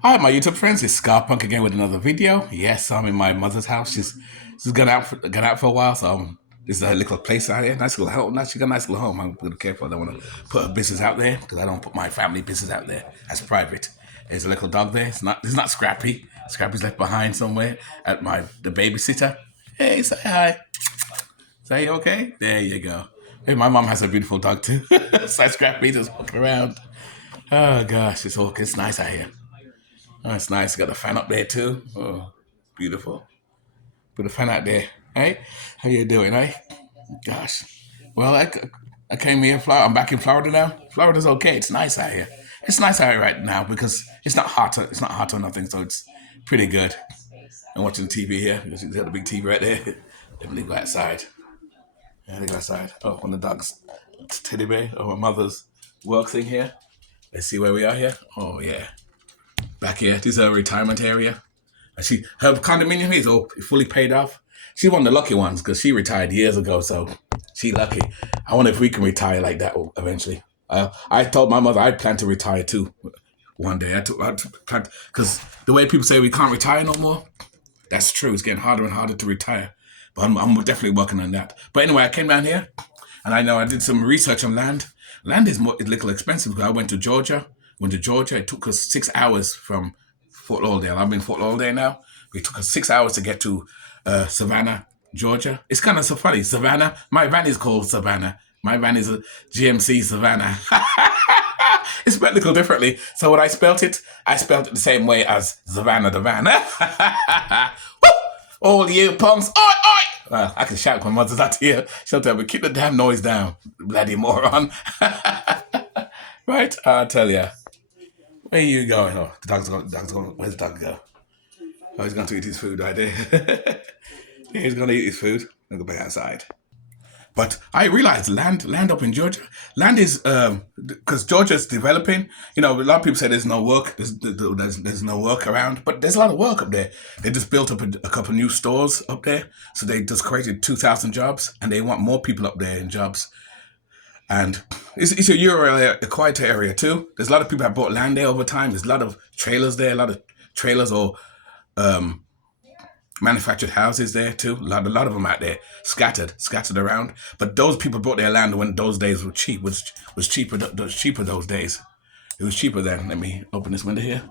Hi, my YouTube friends. It's Scarpunk again with another video. Yes, I'm in my mother's house. She's gone out for a while, so this is a little place out here. Nice little home. She got a nice little home. I'm gonna be careful. I don't want to put her business out there because I don't put my family business out there. That's private. There's a little dog there. It's not Scrappy. Scrappy's left behind somewhere at the babysitter. Hey, say hi. Say okay. There you go. Hey, my mom has a beautiful dog too. So Scrappy just walking around. Oh gosh, it's nice out here. Oh, it's nice. Got a fan up there too. Oh, beautiful. Put a fan out there. Hey, how you doing, hey? Gosh. Well, I came here. I'm back in Florida now. Florida's okay. It's nice out here. It's nice out here right now because it's not hot. It's not hot or nothing, so it's pretty good. I'm watching the TV here. You got a big TV right there. Let me go outside. Yeah, they go outside. Oh, one of the dogs, teddy bear. Oh, my mother's work thing here. Let's see where we are here. Oh yeah, back here. This is a retirement area. Her condominium is all fully paid off. She's one of the lucky ones because she retired years ago, so she lucky. I wonder if we can retire like that eventually. I told my mother I plan to retire too one day. I plan because the way people say we can't retire no more, that's true. It's getting harder and harder to retire, but I'm definitely working on that. But anyway, I came down here and I know I did some research on land. Land is a little expensive because I went to Georgia. It took us 6 hours from Fort Lauderdale. I'm in Fort Lauderdale now. It took us 6 hours to get to Savannah, Georgia. It's kind of so funny. Savannah. My van is called Savannah. My van is a GMC Savannah. It's spelled a little differently. So when I spelled it the same way as Savannah the van. Woo! All you punks. Oi, oi! I can shout when my mother's out here. She'll tell me, keep the damn noise down, bloody moron. Right? I'll tell ya. Where you going? Oh, the dog's going. Where's the dog go? Oh, he's going to eat his food right there. Yeah, he's going to eat his food and go back outside. But I realized land up in Georgia, land is because Georgia's developing. You know, a lot of people say there's no work, there's no work around, but there's a lot of work up there. They just built up a couple new stores up there, so they just created 2,000 jobs, and they want more people up there in jobs. And it's a Euro area, a quieter area too. There's a lot of people that bought land there over time. There's a lot of trailers there, a lot of trailers or um, manufactured houses there too. A lot of them out there scattered around. But those people bought their land when those days were cheap. Was cheaper. Was cheaper those days. It was cheaper then. Let me open this window here.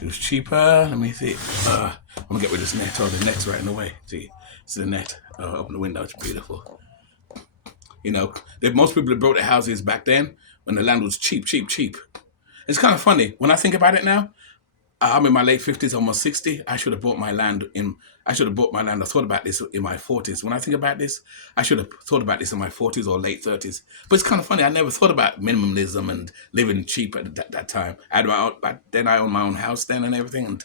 It was cheaper. Let me see. I'm gonna get rid of this net. Oh, the net's right in the way. See the net. Open the window. It's beautiful. You know, most people that built their houses back then when the land was cheap, cheap, cheap. It's kind of funny when I think about it now. I'm in my late 50s, almost 60. I should have bought my land in. I should have bought my land. I thought about this in my 40s. When I think about this, I should have thought about this in my 40s or late 30s. But it's kind of funny. I never thought about minimalism and living cheap at that time. I had my own, back then I owned my own house then and everything. And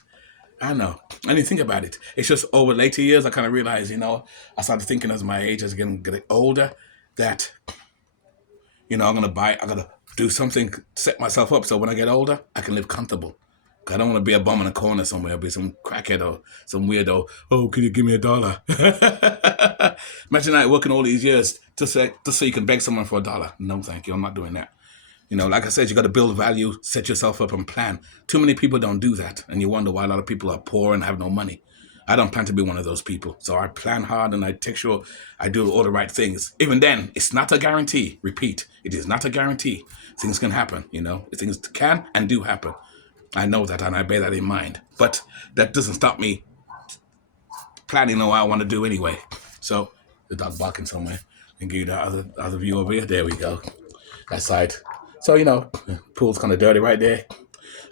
I don't know. I didn't think about it. It's just over later years I kind of realized, I started thinking as my age is getting older that, I'm gonna buy. I gotta do something, set myself up so when I get older, I can live comfortable. I don't want to be a bum in a corner somewhere, be some crackhead or some weirdo. Oh, can you give me $1? Imagine that working all these years just so you can beg someone for $1. No, thank you. I'm not doing that. Like I said, you got to build value, set yourself up, and plan. Too many people don't do that, and you wonder why a lot of people are poor and have no money. I don't plan to be one of those people. So I plan hard and I take sure I do all the right things. Even then, it's not a guarantee. Repeat, it is not a guarantee. Things can happen, Things can and do happen. I know that and I bear that in mind. But that doesn't stop me planning on what I want to do anyway. So the dog barking somewhere. And give you the other view over here. There we go. That side. So, pool's kind of dirty right there.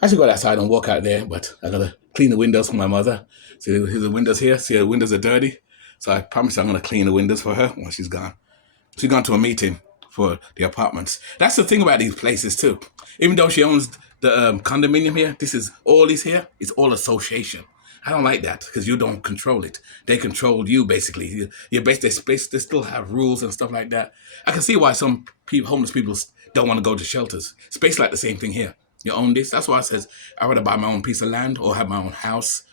I should go outside and walk out there, but I gotta clean the windows for my mother. See, here's the windows here. See, the windows are dirty. So I promise I'm gonna clean the windows for her when she's gone. She's gone to a meeting for the apartments. That's the thing about these places too. Even though she owns the condominium here, all this here is all association. I don't like that because you don't control it. They control you basically. You're based their space. They still have rules and stuff like that. I can see why some homeless people don't want to go to shelters. Space like the same thing here. You own this. That's why I says I rather buy my own piece of land or have my own house.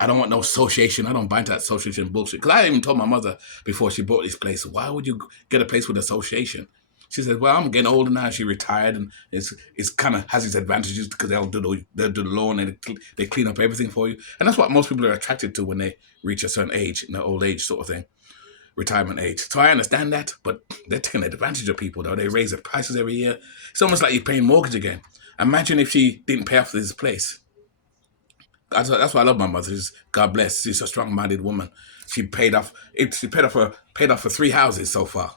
I don't want no association. I don't buy into that association bullshit. Because I even told my mother before she bought this place, why would you get a place with association? She said, well, I'm getting older now. She retired, and it's kind of has its advantages because they'll do the lawn and they clean up everything for you. And that's what most people are attracted to when they reach a certain age, in the old age sort of thing, retirement age. So I understand that, but they're taking advantage of people, though. They raise the prices every year. It's almost like you're paying mortgage again. Imagine if she didn't pay off this place. That's why I love my mother. God bless. She's a strong-minded woman. She paid off. She paid off for 3 houses so far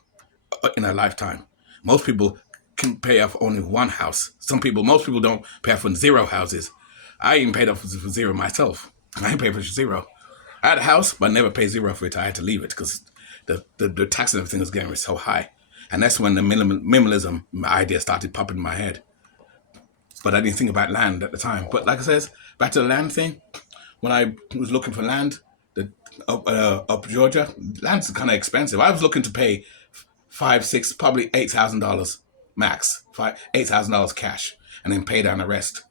in her lifetime. Most people can pay off only 1 house. Most people don't pay off for 0 houses. I even paid off for 0 myself. I didn't pay for 0. I had a house, but I never paid 0 for it. I had to leave it because the tax and everything was getting so high. And that's when the minimalism idea started popping in my head. But I didn't think about land at the time. But like I says, back to the land thing. When I was looking for land up Georgia, land's kind of expensive. I was looking to pay $5,000, $6,000, probably $8,000 max, $8,000 cash, and then pay down the rest.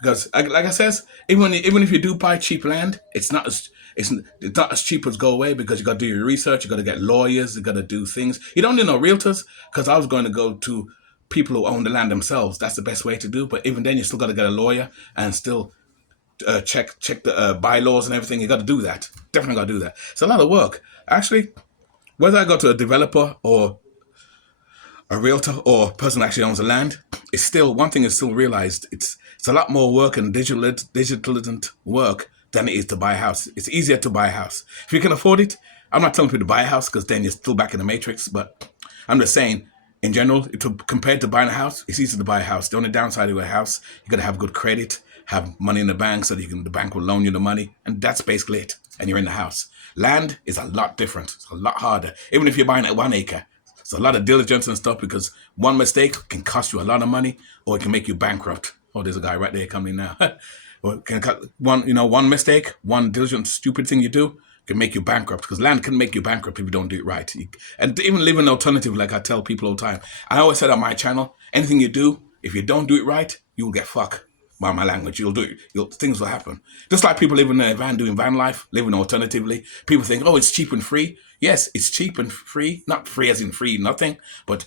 Because like I says, even if you do buy cheap land, it's not as cheap as go away, because you got to do your research, you got to get lawyers, you got to do things. You don't need no realtors, because I was going to go to people who own the land themselves. That's the best way to do. But even then, you still got to get a lawyer and still check the bylaws and everything. You got to do that. Definitely got to do that. It's a lot of work. Actually, whether I go to a developer or a realtor or a person who actually owns the land, it's still, one thing is still realized, it's a lot more work and digital work than it is to buy a house. It's easier to buy a house. If you can afford it, I'm not telling people to buy a house, because then you're still back in the matrix, but I'm just saying, in general, compared to buying a house, it's easy to buy a house. The only downside of a house, you got to have good credit, have money in the bank so that the bank will loan you the money, and that's basically it. And you're in the house. Land is a lot different. It's a lot harder. Even if you're buying at 1 acre, it's a lot of diligence and stuff, because one mistake can cost you a lot of money, or it can make you bankrupt. Oh, there's a guy right there coming now. One mistake, one diligent, stupid thing you do can make you bankrupt, because land can make you bankrupt if you don't do it right. And even live an alternative, like I tell people all the time. I always said on my channel, anything you do, if you don't do it right, you will get fucked. By my language, you'll do it. Things will happen. Just like people living in a van, doing van life, living alternatively. People think, oh, it's cheap and free. Yes, it's cheap and free. Not free as in free, nothing. But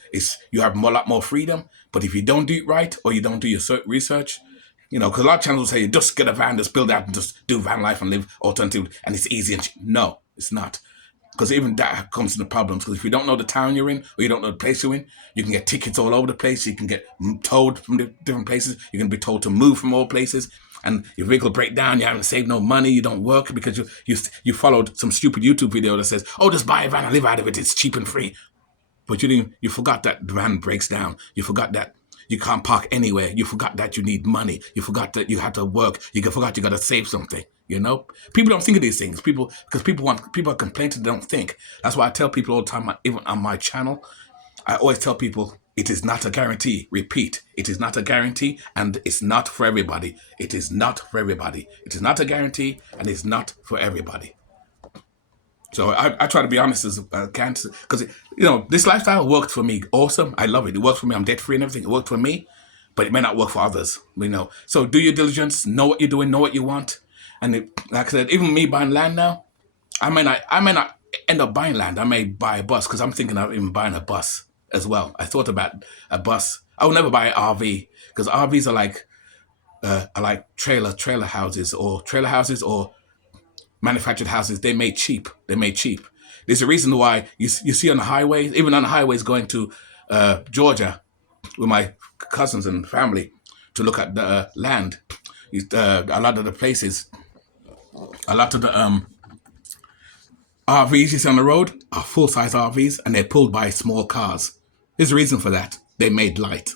you have a lot more freedom. But if you don't do it right, or you don't do your research, because a lot of channels will say, just get a van, just build out and just do van life and live alternatively, and it's easy and cheap. No, it's not. Because even that comes to the problems. Because if you don't know the town you're in, or you don't know the place you're in, you can get tickets all over the place. You can get towed from the different places. You can be told to move from all places. And your vehicle break down. You haven't saved no money. You don't work because you followed some stupid YouTube video that says, oh, just buy a van and live out of it. It's cheap and free. But you forgot that the van breaks down. You forgot that you can't park anywhere. You forgot that you need money. You forgot that you have to work. You forgot you got to save something. People don't think of these things. People are complaining, they don't think. That's why I tell people all the time, even on my channel, I always tell people, it is not a guarantee. Repeat, it is not a guarantee, and it's not for everybody. It is not for everybody. It is not a guarantee, and it's not for everybody. So I try to be honest as I can, because this lifestyle worked for me. Awesome, I love it. It worked for me. I'm debt free and everything. It worked for me, but it may not work for others. So do your diligence. Know what you're doing. Know what you want. And like I said, even me buying land now, I may not end up buying land. I may buy a bus, because I'm thinking of even buying a bus as well. I thought about a bus. I will never buy an RV, because RVs are like trailer houses or manufactured houses. They're made cheap. There's a reason why you see on the highways, even on the highways going to Georgia with my cousins and family to look at the land. A lot of the places, a lot of the RVs you see on the road are full-size RVs, and they're pulled by small cars. There's a reason for that. They're made light.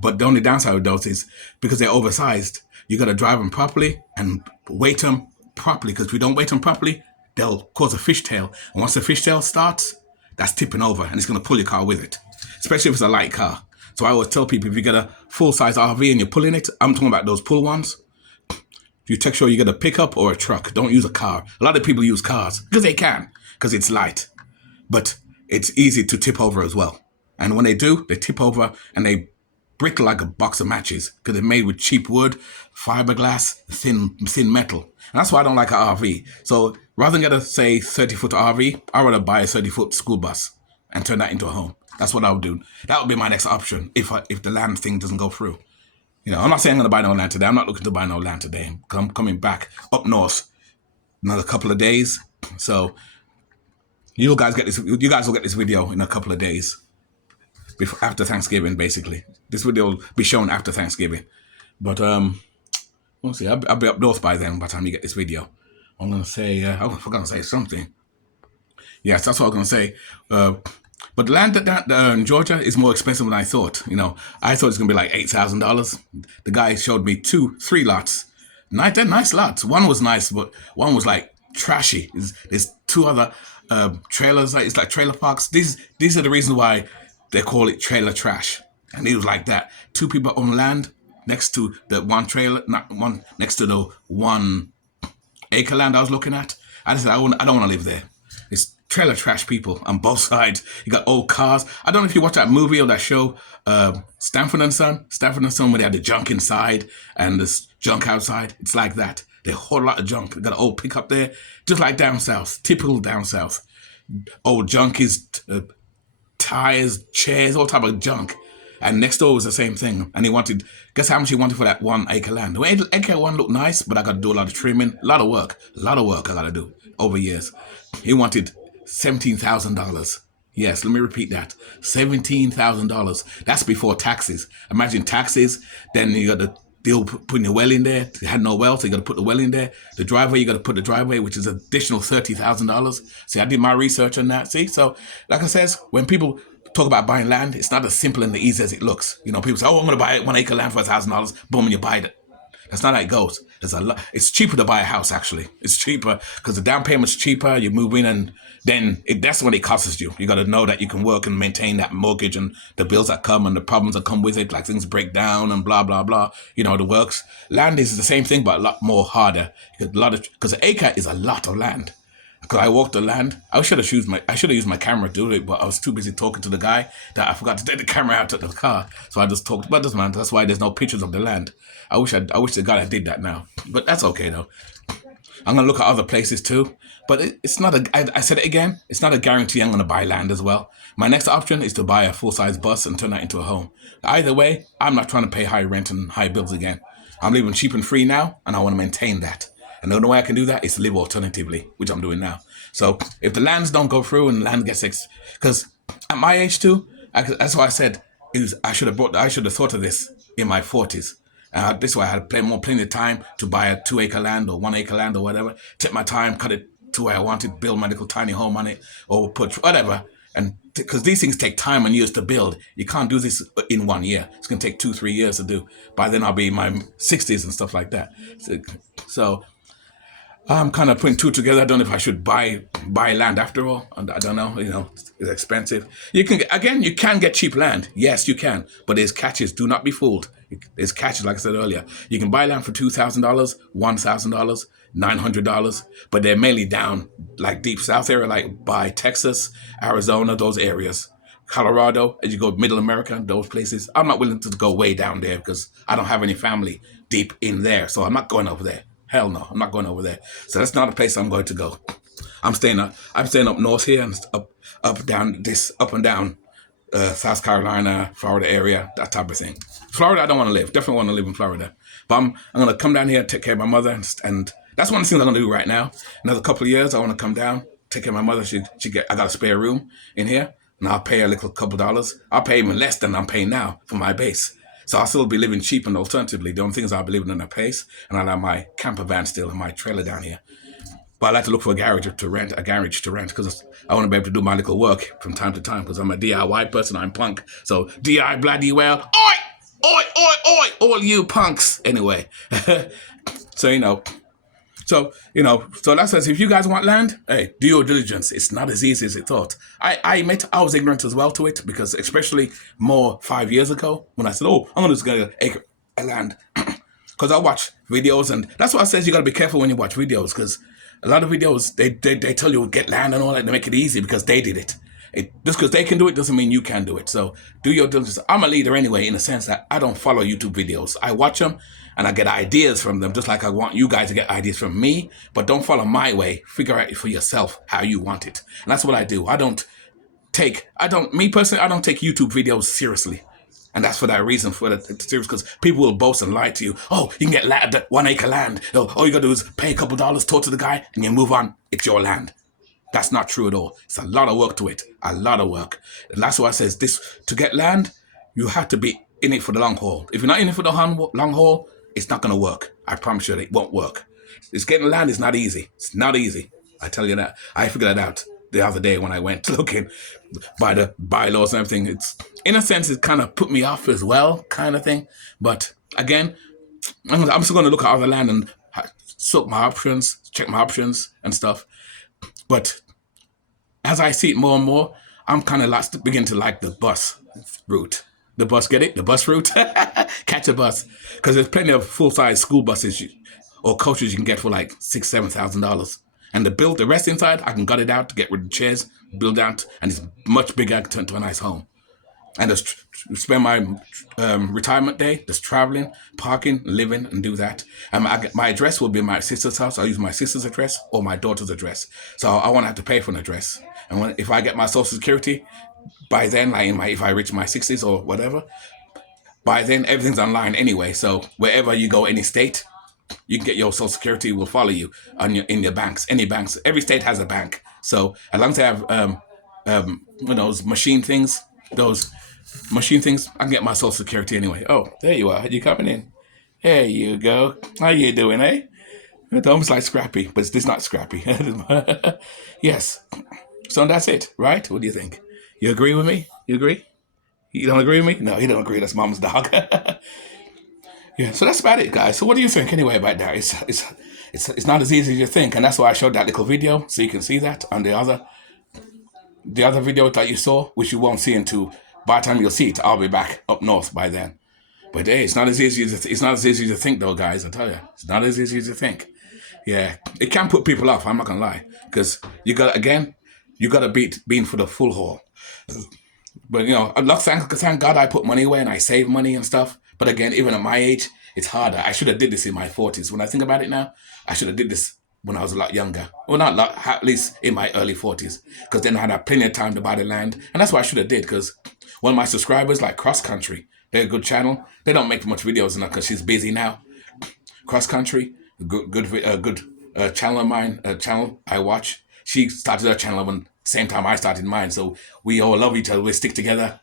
But the only downside of those is because they're oversized, you got to drive them properly and weight them properly, because if you don't weight them properly, they'll cause a fishtail. And once the fishtail starts, that's tipping over, and it's going to pull your car with it, especially if it's a light car. So I always tell people, if you get a full-size RV and you're pulling it, I'm talking about those pull ones, you take sure you get a pickup or a truck. Don't use a car. A lot of people use cars because they can, because it's light. But it's easy to tip over as well. And when they do, they tip over and they brick like a box of matches, because they're made with cheap wood, fiberglass, thin metal. And that's why I don't like an RV. So rather than get a, say, 30-foot RV, I'd rather buy a 30-foot school bus and turn that into a home. That's what I would do. That would be my next option if the land thing doesn't go through. I'm not saying I'm going to buy no land today. I'm not looking to buy no land today. I'm coming back up north another couple of days. So you guys will get this video in a couple of days after Thanksgiving, basically. This video will be shown after Thanksgiving. But we'll see. I'll be up north by then by the time you get this video. I'm going to say, I forgot to say something. Yes, that's what I'm going to say. But the land in Georgia is more expensive than I thought. I thought it was going to be like $8,000. The guy showed me 3 lots. They're nice lots. One was nice, but one was like trashy. There's 2 other trailers. It's like trailer parks. These are the reasons why they call it trailer trash. And it was like that. 2 people own land next to the one trailer, next to the 1 acre land I was looking at. I said, I don't want to live there. It's trailer trash people on both sides. You got old cars. I don't know if you watch that movie or that show, Stanford and Son. Stanford and Son, where they had the junk inside and this junk outside. It's like that. There's a whole lot of junk. They got an old pickup there, just like down south. Typical down south. Old junkies, tires, chairs, all type of junk. And next door was the same thing. And guess how much he wanted for that 1 acre land? The acre one looked nice, but I got to do a lot of trimming, a lot of work I got to do over years. He wanted $17,000. Yes, let me repeat that. $17,000. That's before taxes. Imagine taxes, then you got to deal putting the well in there. You had no well, so you got to put the well in there. The driveway, you got to put the driveway, which is additional $30,000. See, I did my research on that. See, so like I says, when people talk about buying land, it's not as simple and easy as it looks. People say, oh, I'm going to buy 1 acre land for $1,000. Boom, and you buy it. That's not how it goes. It's cheaper to buy a house, actually. It's cheaper because the down payment's cheaper. You move in and then that's when it costs you. You got to know that you can work and maintain that mortgage and the bills that come and the problems that come with it, like things break down and blah, blah, blah. The works. Land is the same thing, but a lot more harder. Because an acre is a lot of land. Because I walked the land, I should have used my camera to do it, but I was too busy talking to the guy that I forgot to take the camera out of the car. So I just talked. But doesn't matter. That's why there's no pictures of the land. I wish the guy that did that now. But that's okay though. I'm gonna look at other places too. But it's not I said it again. It's not a guarantee I'm gonna buy land as well. My next option is to buy a full-size bus and turn that into a home. Either way, I'm not trying to pay high rent and high bills again. I'm living cheap and free now, and I want to maintain that. And the only way I can do that is to live alternatively, which I'm doing now. So if the lands don't go through and the land gets because at my age too, that's why I said I should have thought of this in my 40s. This way I had plenty of time to buy a 2 acre land or 1 acre land or whatever. Take my time, cut it to where I wanted, build my little tiny home on it, or put whatever. And because these things take time and years to build, you can't do this in 1 year. It's going to take 2-3 years to do. By then I'll be in my 60s and stuff like that. So I'm kind of putting 2 together. I don't know if I should buy land after all. I don't know. It's expensive. You can get cheap land. Yes, you can. But there's catches. Do not be fooled. There's catches, like I said earlier. You can buy land for $2,000, $1,000, $900, but they're mainly down like deep south area, like by Texas, Arizona, those areas. Colorado, as you go middle America, those places. I'm not willing to go way down there because I don't have any family deep in there. So I'm not going over there. Hell no, I'm not going over there. So that's not a place I'm going to go. I'm staying up north here and up and down South Carolina, Florida area, that type of thing. Florida, I don't want to live. Definitely want to live in Florida. But I'm going to come down here, take care of my mother, and that's one of the things I'm going to do right now. Another couple of years, I want to come down, take care of my mother. I got a spare room in here, and I'll pay a couple dollars. I'll pay even less than I'm paying now for my base. So I'll still be living cheap and alternatively. The only thing is I'll be living in a place, and I'll have my camper van still and my trailer down here. But I like to look for a garage to rent, because I want to be able to do my little work from time to time, because I'm a DIY person, I'm punk. So DIY bloody well. Oi! Oi, oi, oi! All you punks. Anyway. So that says if you guys want land, hey, do your diligence. It's not as easy as it thought. I admit I was ignorant as well to it, because especially more 5 years ago when I said, I'm going to just get an acre of land. Because I watch videos, and that's why I says you got to be careful when you watch videos, because a lot of videos, they tell you get land and all that, they make it easy because they did it. Just because they can do it doesn't mean you can do it. So do your diligence. I'm a leader anyway, in the sense that I don't follow YouTube videos. I watch them and I get ideas from them, just like I want you guys to get ideas from me. But don't follow my way. Figure out for yourself how you want it. And that's what I do. I don't me personally, I don't take YouTube videos seriously. And that's for that reason, for the series, because people will boast and lie to you. Oh, you can get 1 acre land. Oh, all you gotta do is pay a couple dollars, talk to the guy, and you move on. It's your land. That's not true at all. It's a lot of work to it. A lot of work. And that's why I says this, to get land, you have to be in it for the long haul. If you're not in it for the long haul, it's not gonna work. I promise you, it won't work. It's getting land is not easy. It's not easy. I tell you that. I figured that out the other day when I went looking by the bylaws and everything. It's, in a sense, it kind of put me off as well, kind of thing. But again, I'm still going to look at other land and check my options and stuff. But as I see it more and more, I'm kind of begin to like the bus route. The bus, get it? The bus route? Catch a bus. Because there's plenty of full-size school buses or coaches you can get for like $6,000, $7,000. And the rest inside, I can gut it out to get rid of the chairs, build out, and it's much bigger. I can turn it to a nice home. And just spend my retirement day just traveling, parking, living, and do that. And my address will be my sister's house. I'll use my sister's address or my daughter's address. So I won't have to pay for an address. And if I get my Social Security, by then, like if I reach my 60s or whatever, by then everything's online anyway. So wherever you go, any state, you can get your Social Security will follow you in your banks. Any banks, every state has a bank. So as long as they have those machine things, I can get my Social Security anyway. Oh, there you are. You coming in? There you go. How you doing, eh? It's almost like Scrappy, but it's not Scrappy. Yes. So that's it, right? What do you think? You agree with me? You agree? You don't agree with me? No, you don't agree. That's Mom's dog. Yeah, so that's about it, guys. So what do you think anyway about that? It's not as easy as you think, and that's why I showed that little video, so you can see that on the other video that you saw, which you won't see until by the time you'll see it, I'll be back up north by then. But hey, it's not as easy as you think, though, guys. I tell you, it's not as easy as you think. Yeah, it can put people off. I'm not gonna lie, because you got to being for the full haul. But thank God I put money away and I save money and stuff. But again, even at my age, it's harder. I should have did this in my 40s. When I think about it now, I should have did this when I was a lot younger. Well, not a lot, at least in my early 40s. Because then I had plenty of time to buy the land. And that's what I should have did, because one of my subscribers, like Cross Country, they're a good channel. They don't make much videos enough because she's busy now. Cross Country, good channel of mine, channel I watch. She started her channel when same time I started mine. So we all love each other. We stick together.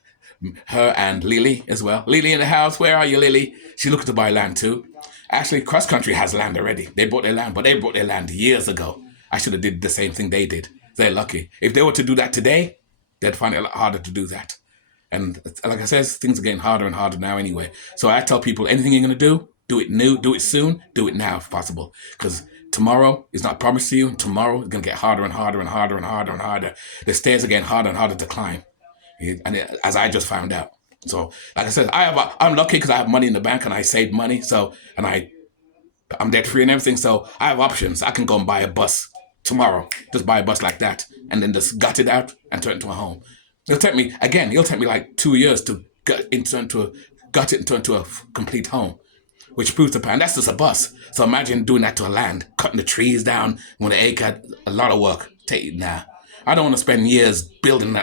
Her and Lily as well. Lily in the house. Where are you, Lily? She looking to buy land too. Actually, Cross Country has land already. They bought their land, but they bought their land years ago. I should have did the same thing they did. They're lucky. If they were to do that today, they'd find it a lot harder to do that. And like I said, things are getting harder and harder now anyway. So I tell people, anything you're going to do it new, do it soon, do it now if possible. Because tomorrow is not promised to you. Tomorrow is going to get harder and harder and harder and harder and harder. The stairs are getting harder and harder to climb. And as I just found out. So, like I said, I'm lucky because I have money in the bank and I saved money. So, and I'm debt free and everything. So I have options. I can go and buy a bus tomorrow. Just buy a bus like that and then just gut it out and turn it into a home. It'll take me like 2 years to gut it and turn it into a complete home, which proves the plan. That's just a bus. So imagine doing that to a land, cutting the trees down, when an acre, a lot of work. I don't want to spend years building a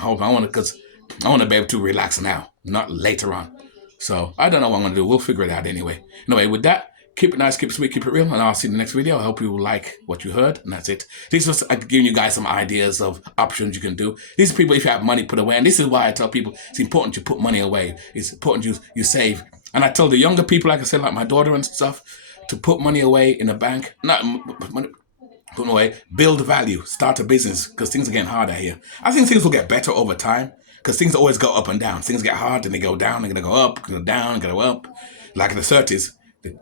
home. I want to be able to relax now, not later on. So I don't know what I'm going to do. We'll figure it out anyway. Anyway, with that, keep it nice, keep it sweet, keep it real, and I'll see you in the next video. I hope you will like what you heard, and that's it. This was giving you guys some ideas of options you can do. These are people, if you have money put away, and this is why I tell people it's important you put money away. It's important you save. And I tell the younger people, like I said, like my daughter and stuff, to put money away in a bank. Not money, put away, build value, start a business, because things are getting harder here. I think things will get better over time, because things always go up and down. Things get hard, and they go down, they're going to go up, go down, go up. Like in the 30s,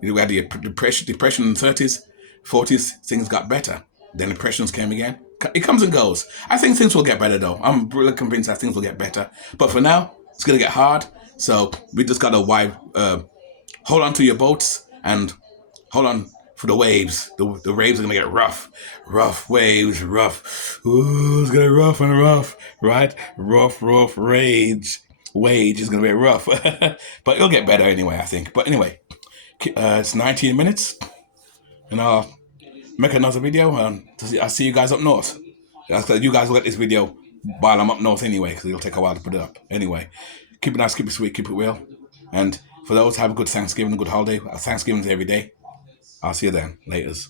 we had the depression in the 30s, 40s, things got better. Then depressions came again. It comes and goes. I think things will get better, though. I'm really convinced that things will get better. But for now, it's going to get hard. So we just got to hold on to your boats and hold on for the waves. The waves are going to get rough. Rough waves, rough. Ooh, it's going to be rough and rough, right? Rough rage. Wage is going to be rough. But it'll get better anyway, I think. But anyway, it's 19 minutes. And I'll make another video. And I'll see you guys up north. You guys will get this video while I'm up north anyway, because it'll take a while to put it up. Anyway, keep it nice, keep it sweet, keep it real. And for those, have a good Thanksgiving, a good holiday. Thanksgiving's every day. I'll see you then. Laters.